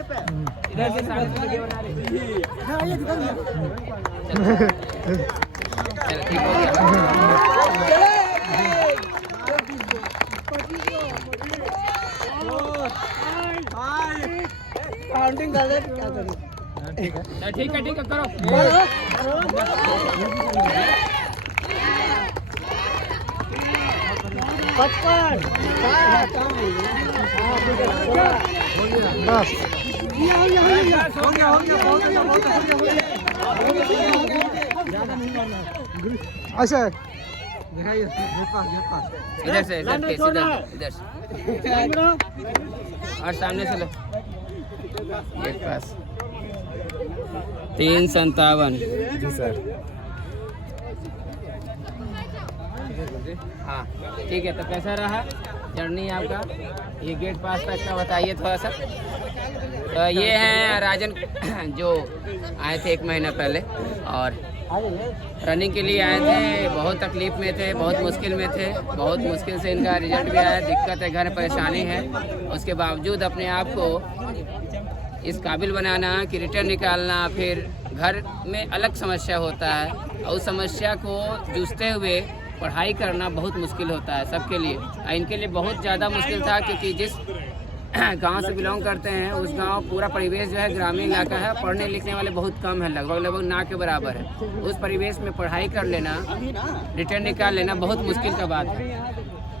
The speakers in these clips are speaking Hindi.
इधर से सामने से वीडियो बना रहे। चल ठीक हो गया। काउंटिंग कर दे क्या करें। ठीक है करो। पचपन बस अच्छा इधर से इधर से और सामने से लो। एक पास 357। जी सर। हाँ ठीक है, तो कैसा रहा जर्नी आपका? ये गेट पास तक का बताइए थोड़ा सा। तो ये हैं राजन जो आए थे 1 महीना पहले और रनिंग के लिए आए थे। बहुत तकलीफ में थे, बहुत मुश्किल में थे, बहुत मुश्किल से इनका रिजल्ट भी आया। दिक्कत है, घर में परेशानी है, उसके बावजूद अपने आप को इस काबिल बनाना कि रिटर्न निकालना, फिर घर में अलग समस्या होता है और उस समस्या को जूझते हुए पढ़ाई करना बहुत मुश्किल होता है सबके लिए। इनके लिए बहुत ज़्यादा मुश्किल था क्योंकि जिस गांव से बिलोंग करते हैं उस गांव पूरा परिवेश जो है ग्रामीण इलाका है, पढ़ने लिखने वाले बहुत कम है, लगभग ना के बराबर है। उस परिवेश में पढ़ाई कर लेना, रिटर्न निकाल लेना बहुत मुश्किल का बात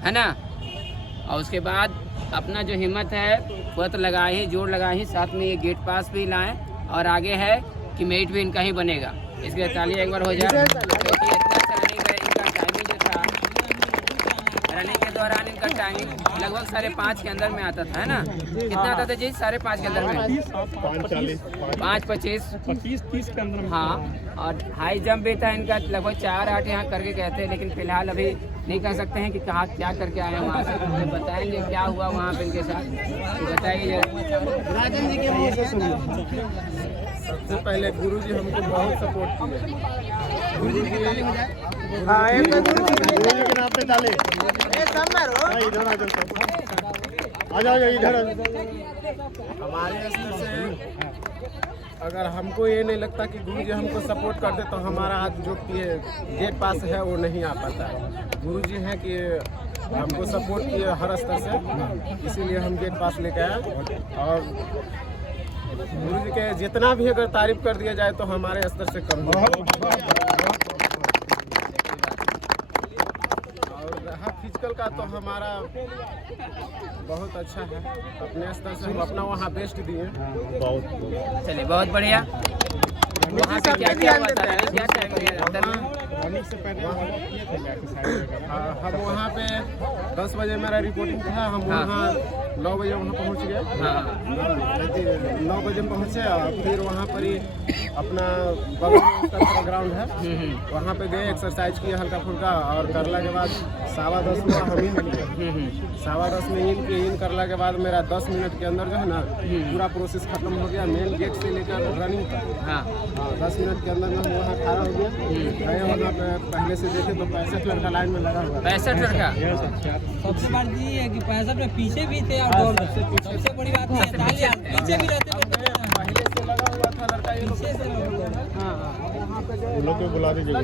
है ना। और उसके बाद अपना जो हिम्मत है वह तो लगाए ही, जोर लगाए ही, साथ में ये गेट पास भी लाएं और आगे है कि मेरिट भी इनका ही बनेगा। इसके लिए ताली एक बार हो जाए। रनिंग के दौरान इनका टाइमिंग लगभग 5:30 के अंदर में आता था, है ना? कितना आता था जी? 5:30 के अंदर में 5:25 के अंदर में। हाँ, और हाई जंप भी था इनका लगभग 4-8 यहाँ करके गए थे, लेकिन फिलहाल अभी नहीं कह सकते हैं कि कहाँ क्या करके आए हैं वहाँ से। तो बताएंगे क्या हुआ वहाँ पे इनके साथ, बताइए राजन जी के मुंह से सुनिए। सबसे पहले गुरुजी हमको बहुत सपोर्ट किए। गुरुजी के नाम पे डाले। इधर आ जाओ इधर। हमारे स्तर से अगर हमको ये नहीं लगता कि गुरुजी हमको सपोर्ट करते तो हमारा आज जो गेट पास है वो नहीं आ पाता है। गुरुजी हैं कि हमको सपोर्ट किए हर स्तर से, इसीलिए हम गेट पास लेके आए। और गुरुजी के जितना भी अगर तारीफ कर दिया जाए तो हमारे स्तर से कम है। और रहा फिजिकल का तो हमारा बहुत अच्छा है, अपने स्तर से हम अपना वहाँ बेस्ट दिए। चलिए बहुत बढ़िया। वहाँ से क्या क्या हुआ था? क्या टाइम से पहले हम वहाँ पे 10 बजे मेरा रिपोर्टिंग था। हम वहाँ 9 बजे वहाँ पहुँच गए। 9 बजे पहुँचे और फिर वहाँ पर ही अपना बगल ग्राउंड है, वहाँ पे गए, एक्सरसाइज किए हल्का फुल्का और करला के बाद 10:15 में हम इन किए। 10:15 में इन करला के बाद मेरा 10 मिनट के अंदर जो है ना पूरा प्रोसेस खत्म हो गया। मेन गेट से लेकर रनिंग तक 10 मिनट के अंदर में वहाँ खड़ा हो गया। गए वहाँ पे पहले से देखे तो 65 लड़का लाइन में लगा हुआ। 65 लड़का? सबसे बड़ी चीज है कि 65 में पीछे भी थे और सबसे बड़ी बात है पीछे भी रहते थे, पहले से लगा हुआ था लड़का। ये लोग को बुला दीजिए।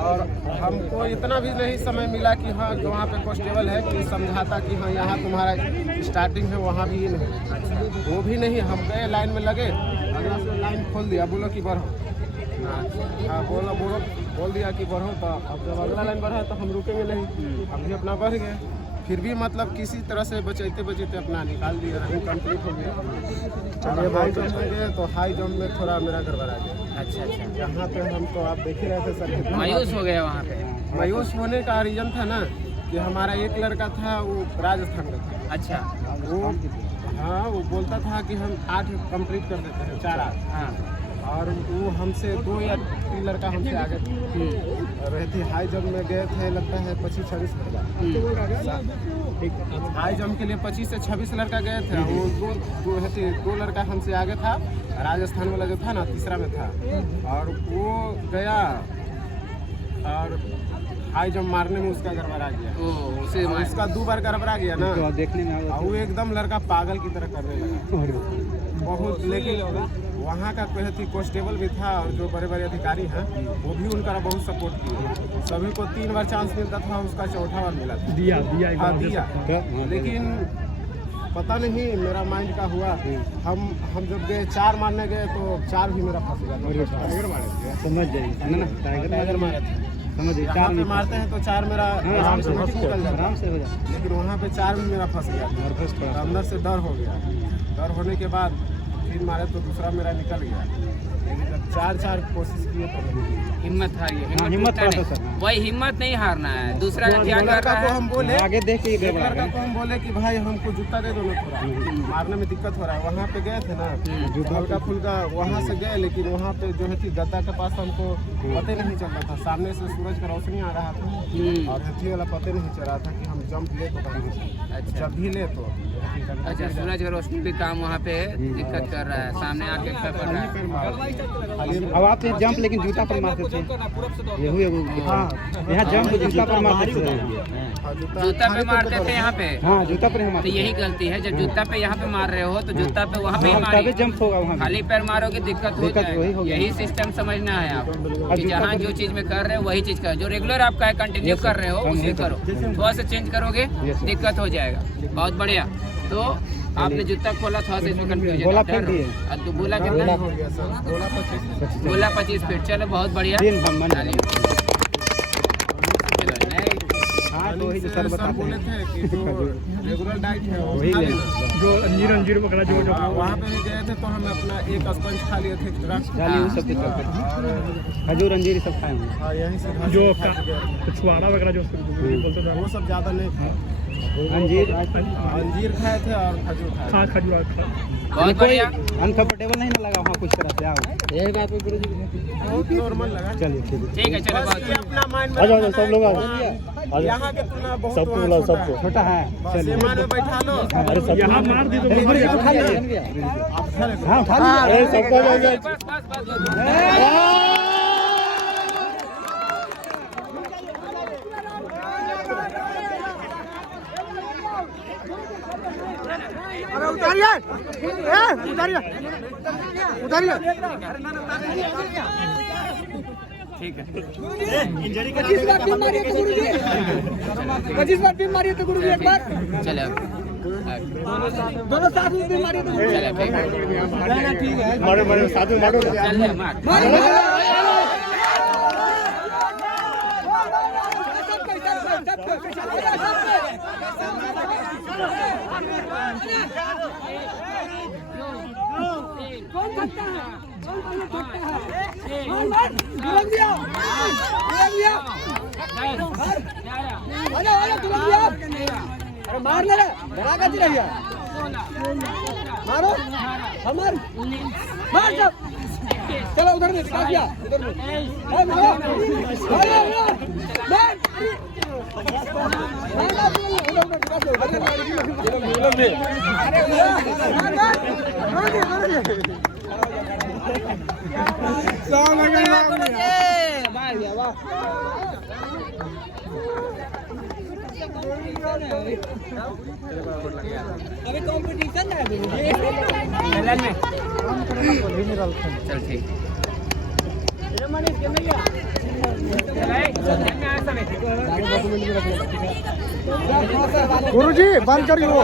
और हमको इतना भी नहीं समय मिला कि हाँ वहाँ पे कांस्टेबल है कि समझाता कि हाँ यहाँ तुम्हारा स्टार्टिंग है, वहाँ भी नहीं, वो भी नहीं। हम गए लाइन में लगे, अगला से लाइन खोल दिया, बोलो कि बढ़ो। हाँ बोल दिया कि बढ़ो। तो अब जब अगला लाइन बढ़ा तो हम रुकेंगे नहीं, अभी अपना बढ़ गए। फिर भी मतलब किसी तरह से बचते अपना निकाल दिया, रनिंग कंप्लीट हो गया। चलिए हाई जंप में गए तो हाई जंप में थोड़ा मेरा गड़बड़ा गया। अच्छा। यहाँ पे हम तो आप देख ही रहे थे सर, मायूस हो गया वहाँ पे। मायूस होने का रीजन था ना कि हमारा एक लड़का था वो राजस्थान का था। अच्छा। वो बोलता था कि हम 8 कंप्लीट कर देते हैं, 4-8। हाँ। और वो हमसे 2 या 3 लड़का हमसे आगे रहे थे। हाई जंप में गए थे लगता है 25-26 लड़का। हाई जंप के लिए 25 से 26 लड़का गए थे। वो दो लड़का हमसे आगे था, राजस्थान वाला जो था ना तीसरा में था। और वो गया और हाई जंप मारने में उसका गड़बड़ा गया। उसका 2 बार गड़बड़ा गया ना, देखने में वो एकदम लड़का पागल की तरह करने लगा। बहुत, लेकिन वहाँ का कोई थी कांस्टेबल भी था और जो बड़े बड़े अधिकारी हैं वो भी उनका बहुत सपोर्ट किए। सभी को 3 बार चांस मिलता था, उसका चौथा बार मिला था। दिया लेकिन पता नहीं मेरा माइंड का हुआ। हम जब गए 4 मारने गए तो 4 भी मेरा फंस गया। समझ जाइए टाइगर मारे थे, समझिए। यहाँ पे मारते हैं तो 4 मेरा आराम से निकल जाता, आराम से हो जाए, लेकिन वहाँ पे 4 भी मेरा फंस गया। तो अंदर से डर हो गया। डर होने के बाद फिर मारे तो दूसरा मेरा निकल गया। लेकिन जब 4 कोशिश किए तो हिम्मत हारिए, हिम्मत टूटना थोड़ा सा, नहीं। वही हिम्मत नहीं हारना है। दूसरा क्या कर लड़का रहा को है, हम बोले, आगे देख के एक लड़का को हम बोले कि भाई हमको जूता दे दो ना, थोड़ा मारने में दिक्कत हो रहा है। वहाँ पे गए थे ना, हल्का फुल्का वहाँ से गए, लेकिन वहाँ पे जो है कि गद्दा के पास हमको पता नहीं चल रहा था। सामने से सूरज का रोशनी आ रहा था और हथी वाला पता नहीं चल रहा था कि हम जंप ले तो करेंगे। अच्छा। जब भी ले तो अच्छा, सूरज का रोशनी भी काम वहाँ पे दिक्कत कर रहा है, सामने आके पड़ रहा है। अब आप जंप लेकिन जूता पर मारते थे, ये हुए यहाँ जंप जूता पर मारते थे। जूता पे मारते थे यहाँ पे। हाँ, जूता पर हम तो यही गलती है, जब जूता पे यहाँ पे मार रहे हो तो जूता पे वहाँ पे ही तभी मारिए। जंप होगा वहाँ। खाली पैर मारोगे दिक्कत हो दिक्कत वही जाएगी। होगी। यही सिस्टम समझना है आप कि जहाँ जो चीज में कर रहे हो वही चीज करो। जो रेगुलर आपका है कंटिन्यू कर रहे हो उसे करो। थोड़ा सा चेंज करोगे दिक्कत हो जाएगा। बहुत बढ़िया। तो आपने जूता खोला, थोड़ा सा इसमें कंफ्यूजन बोला फेंक दिए। तो बोला कितना? हो गया सर, बोला 25 फीट। चलो बहुत बढ़िया। हाँ, तो वही जो सर बताते बोले हैं थे कि जो रेगुलर डाइट है वो वही खा लेना। लेना। जो अंजीर वगैरह जो वहाँ पे भी गए थे तो हम अपना एक स्पंज खा लिए थे एक्स्ट्रा। डाली वो सब के चलते खजूर अंजीर सब खाए होंगे। और यहीं से जो छुआरा वगैरह जो बोलते थे वो सब ज़्यादा नहीं खाए। अंजीर खाए थे और खजूर खाए। हाँ, खजूर बहुत बढ़िया। अनकंफर्टेबल नहीं ना लगा वहाँ कुछ तरह से? आओ, यही बात में गुरुजी बहुत नॉर्मल लगा। चलिए ठीक है। ठीक है, चलो बहुत ये अपना माइंड में आ जाओ, रखना सब है लोग आ कि जाओ। यहाँ के तुलना बहुत सबको वहाँ बुलाओ, छोटा सबको है। छोटा है। बस चलिए, ये मान में बैठा लो। अरे सब यहाँ मार दी तो अरे गुरुजी बढ़िया। उठा लीजिए। आप उठा लेते हाँ, उठा लीजिए। अरे सबको आ जाओ। बस। ठीक है। 25 बार टीम मारी तो गुरुजी, 25 बार टीम मारी तो गुरुजी एक बार, चलो दोनों साथ में टीम मारी तो गुरुजी। चलो ठीक है। मारो साथ में मारो ना। चल मार। कौन सकता है? कौन सकता है? मार तुरंत दिया, आजा तुरंत दिया। अरे मार ले रे, डरा का दिया भैया। मारो, हमार मार सब। चलो उधर में निकाल दिया, उधर में। मारो मार अभी कंपटीशन है चल ठीक। गुरुजी बंद करिए वो।